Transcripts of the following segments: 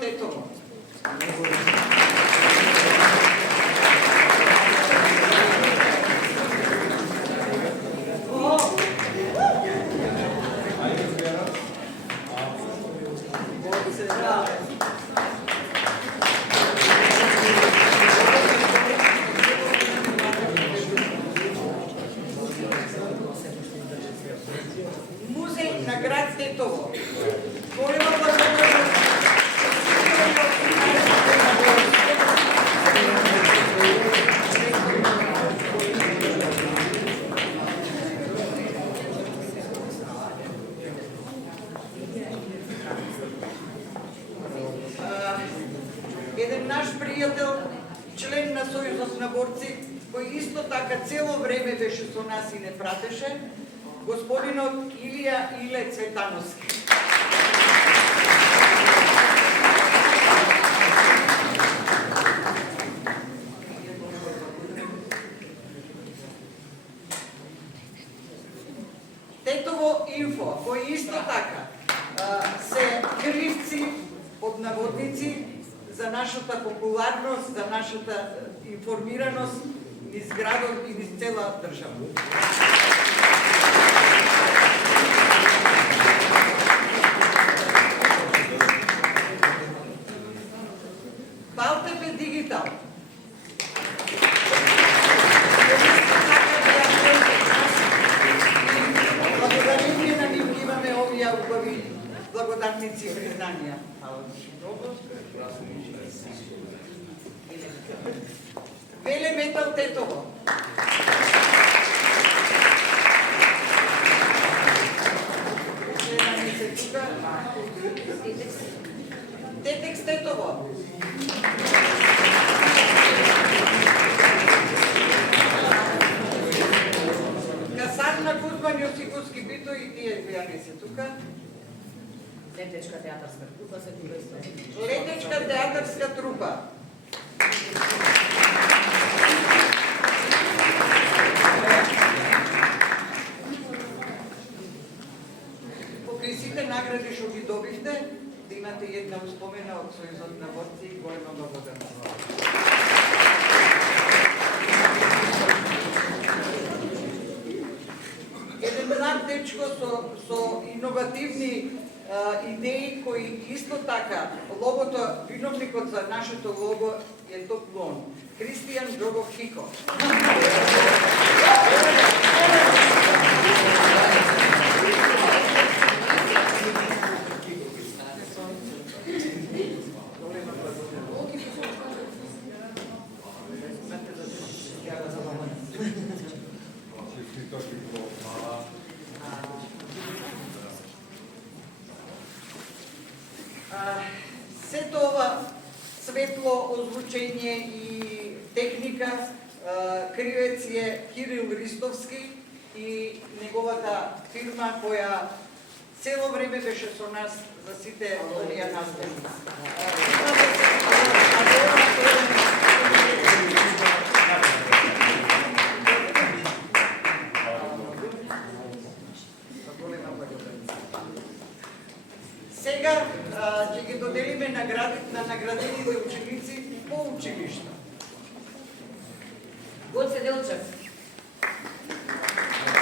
Тетово. Музей на град Тетово. Голема благодарност. Еден наш пријател, член на Сојузот на борци, кој исто така цело време беше со нас и не пратеше, господинот Илија Иле Цветановски. Тетово Инфо, кои исто така се кривци под наводници за нашата популарност, за нашата информираност низ градот и низ цела држава. Балтепе Дигитал. Благодарение на нив имаме овие убави благодарници и признанија. Веле Метал Тетово. Тетекс Тетово. Касарна Кузман Јосифовски Бито и тие која не се тука. Летечка театарска трупа се тука исто. Летечка театарска трупа. Покрај сите награди што ги добивте, да имате една успомена од Сојузот на борци и голема благодарност. Еден млад дечко со иновативни идеи кои исто така логото, виновникот за нашето лого е тој клон. Кристијан Дрогов Хико. Сето ова светло озвучење и техника кривец е Кирил Ристовски и неговата фирма која цело време беше со нас за сите овие настани. Сега ќе ги доделиме наградите на наградените ученици по училишта. Гоце Делчев.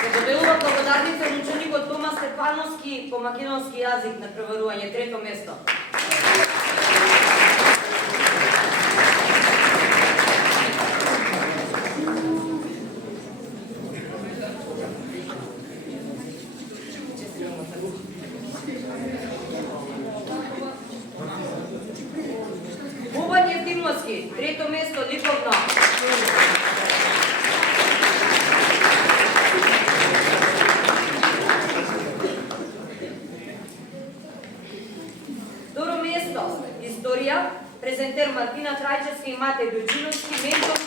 Се доделува благодарница на ученикот Тома Стефановски по македонски јазик на преварување, 3-то место. Бубан Евтимовски, 3-то место, ликовно. Второ место, историја, презентер Мартина Трајчевски и Мате Дојчиновски, ментор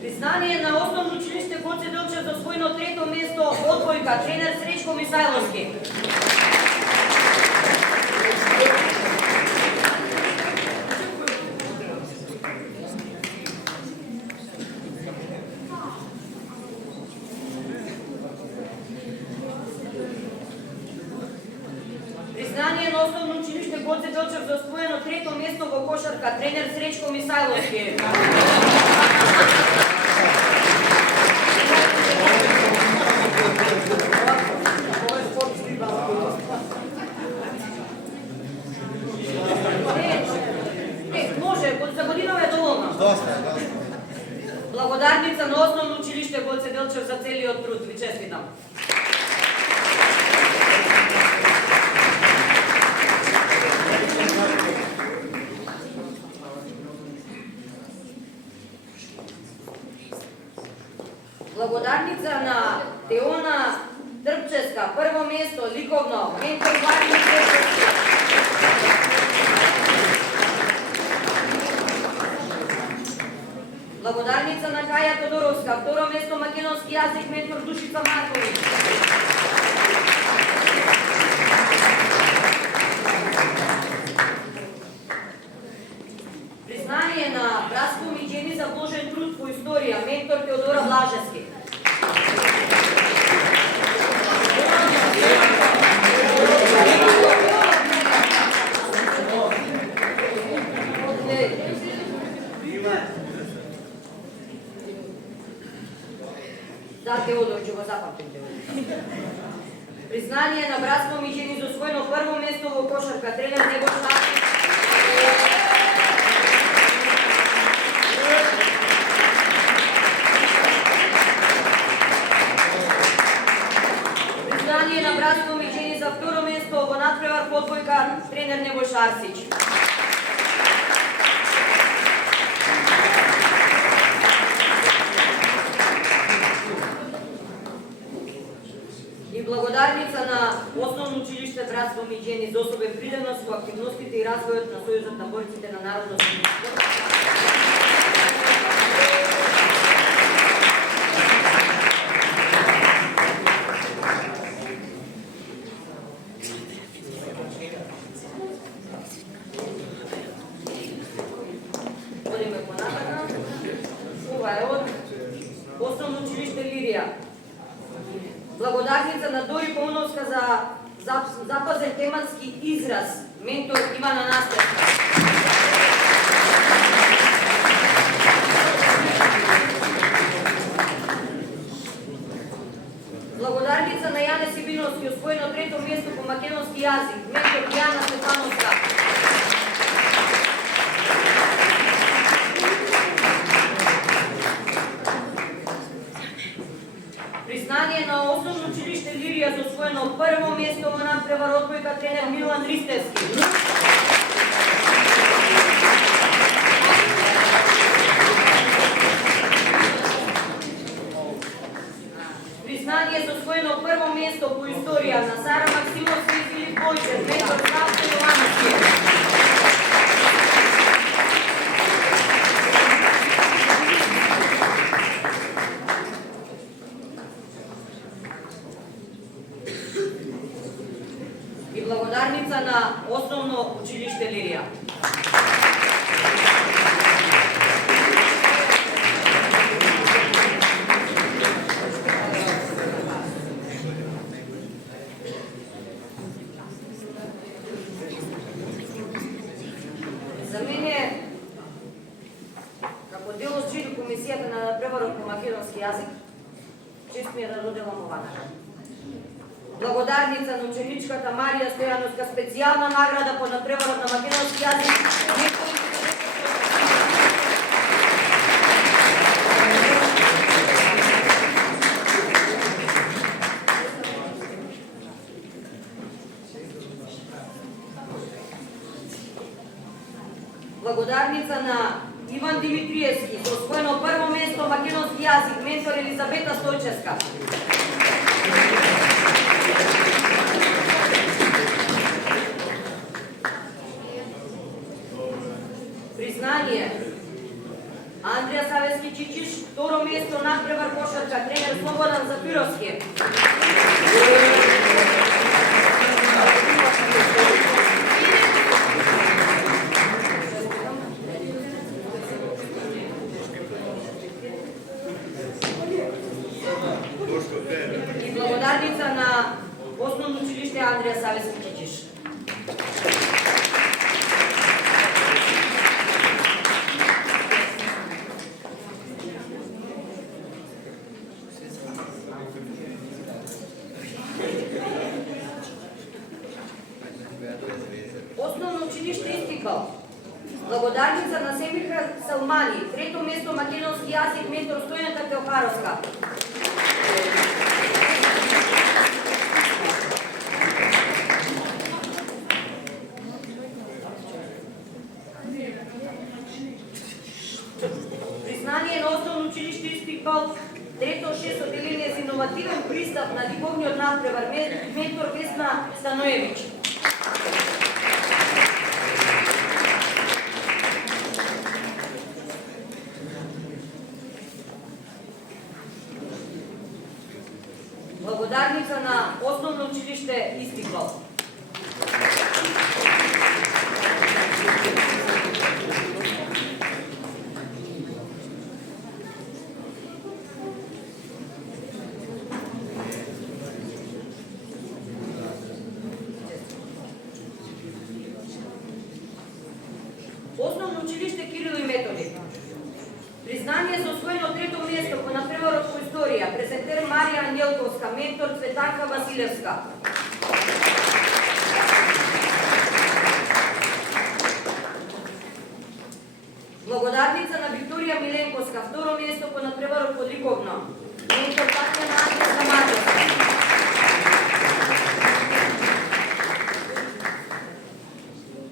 Признание на основно училиште Гоце Делчев за освоено 3-то место, одбојка, тренер Сречко Мисајловски. Основно училиште Гоце Делчев за освоено 3-то место во кошарка, тренер Сречко Мисајловски. Може, за годинова е доволно. Благодарница на Основно училиште Гоце Делчев за целиот труд. Ви честитам. Благодарница на Теона Трпческа, прво место, ликовно, ментор Владимир Трпчевски. Благодарница на Каја Тодоровска, второ место, македонски јазик, ментор Душица Марковиć. Признание на братско умиđeni за вложен труд по историја, ментор Теодора Блажевски. Да, Теодор, ќе го запамтим. Признание на братско умиđeni за освоено прво место во кошарка, тренер Nebojša Arsić. Признание на братско умиđeni за второ место во надпревар подбојка, тренер Nebojša Arsić. И благодарница на Основно училиште братско умиđeni за особен придонос во активностите и развојот на Сојузот на борците на народнослободно. Одиме понатака. Ова е од Основно училиште Лирија. Благодарница на Дори Пауновска за запазен темански израз, ментор Ивана Настевска. Благодарница на Јане Сибиновски, освоено 3-то место по македонски јазик, ментор Јана Стефановска. Признание на Основно училиште Лирија за освоено прво место во надпревар одбојка, тренер Милан Ристевски. Признание за освоено прво место по историја на Сара Максимовска и Филип Бојчев, ментор Здравко Јовановски. И благодарница на Основно училиште Лирија. За мене, како дел од жири комисијата на преварот по македонски јазик, чест ми е да доделам ова награда. Благодарница на ученичката Марија Стојановска, специјална награда по надпреварот на македонски јазик. Благодарница на Иван Димитриевски за освоено прво место македонски јазик, ментор Елизабета Стојчевска. Признание Андреја Савески Чичиш, второ место надпревар кошарка, тренер Слободан Зафировски. И благодарница на Основно училиште Андреја Савески Чичиш. Основно училиште Истикбал. Благодарница на Семиха Салмани. Трето место македонски јазик, ментор Стојанка Теохаровска. Признание на Основно училиште Истикбал. Трето, 6 отделение за иновативен пристап на ликовниот надпревар, ментор Весна Станоевич. Благодарница на Основно училиште Истикбал. Основно училиште Кирил и Методи. Признание за освоено трето место по надпреварот по историја, презентер Марија Ангелковска, ментор Цветанка Василевска. Благодарница на Викторија Миленковска, второ место по надпреварот по ликовно, ментор Татјана Ангелска Матевска.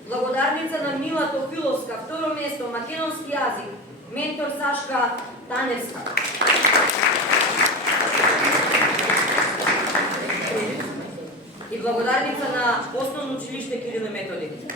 Благодарница на Мила Тофиловска, второ место македонски јазик, ментор Сашка Таневска. И благодарница на Основно училиште Кирил и Методи.